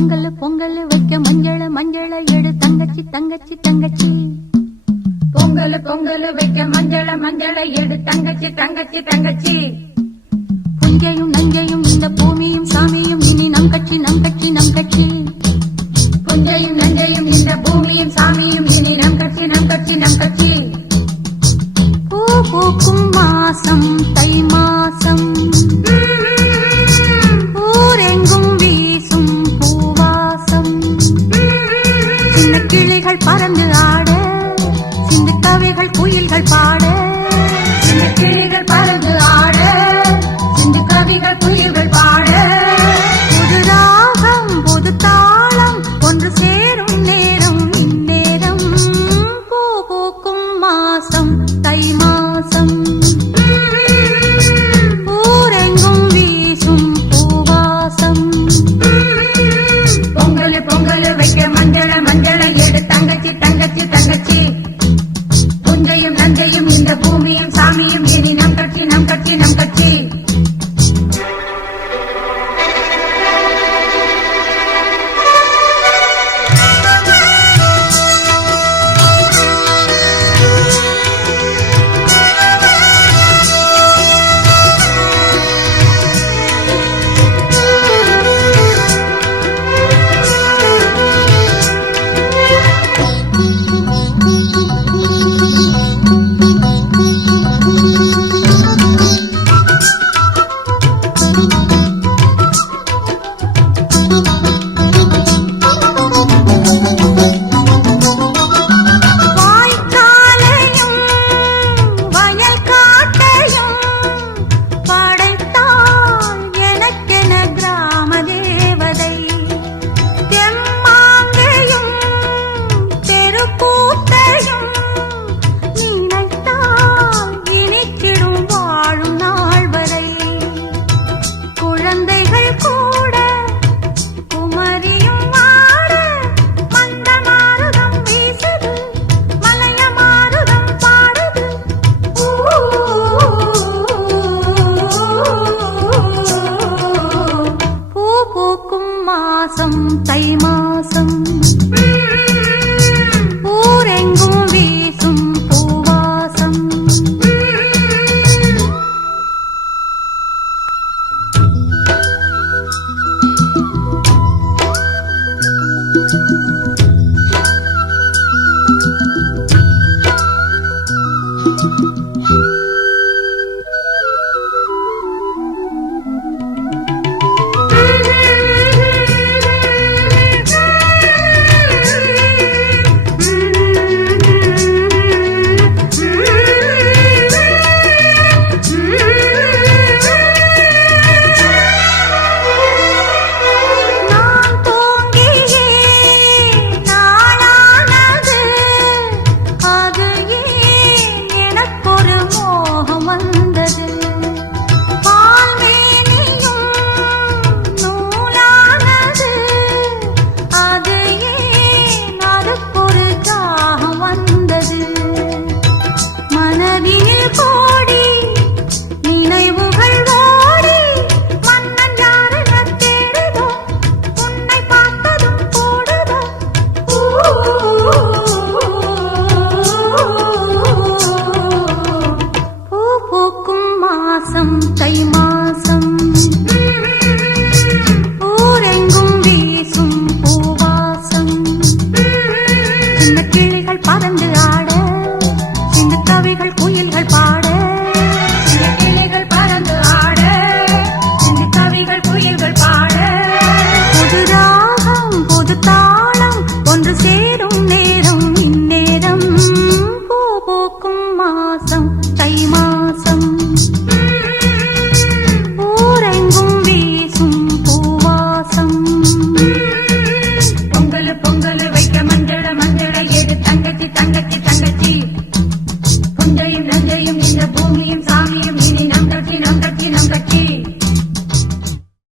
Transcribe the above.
பொங்கல் பொங்கல் வைக்க மஞ்சள மஞ்சள எடு தங்கச்சி தங்கச்சி தங்கச்சி. பொங்கல் பொங்கல் வைக்க மஞ்சள மஞ்சள எடு தங்கச்சி தங்கச்சி தங்கச்சி. புஞ்சையும் நஞ்சையும் இந்த பூமியும் சாமியும் இனி நம் கட்சி நம் கட்சி நம் கட்சி. புஞ்சையும் நஞ்சையும் இந்த பூமியும் சாமியும் இனி நம் கட்சி நம் கட்சி நம் கட்சி. பூ பூக்கும் மாசம் தை மாசம் ஊரெங்கும் வீசும் பூவாசம். சின்ன கிளிகள் பறந்து ஆட சிந்து கவிகள் குயில்கள் பாட. சின்ன கிளிகள் பறந்து ஆட சிந்து கவிகள் குயில்கள் பாட. புது ராகம் புது தாளம் ஒன்று சேரும் நேரம் இந்நேரம். பூ பூக்கும் மாசம் தை மாசம் ஊரெங்கும் வீசும் பூவாசம். பொங்கல் பொங்கல் வைக்க மஞ்சள மஞ்சள எடு தங்கச்சி தங்கச்சி தங்கச்சி. புஞ்சையும் நஞ்சையும் இந்த பூமியும் சாமியும் இனி நம் கட்சி நம் கட்சி நம் கட்சி. தை மாசம் ஊரெங்கும் வீசும் பூவாசம். தை மாசம் ஊரெங்கும் வீசும் பூவாசம். சின்ன கிளிகள் பறந்து ஆட சிந்து கவிகள் குயில்கள் பாட. சின்ன கிளிகள் பறந்து ஆட சிந்து கவிகள் குயில்கள் பாட. புது ராகம் புது தாளம் ஒன்று சேரும் நேரம் இந்நேரம். பூ பூக்கும் மாசம் தை மாசம் ஊரெங்கும் வீசும் பூவாசம். பொங்கல் பொங்கல்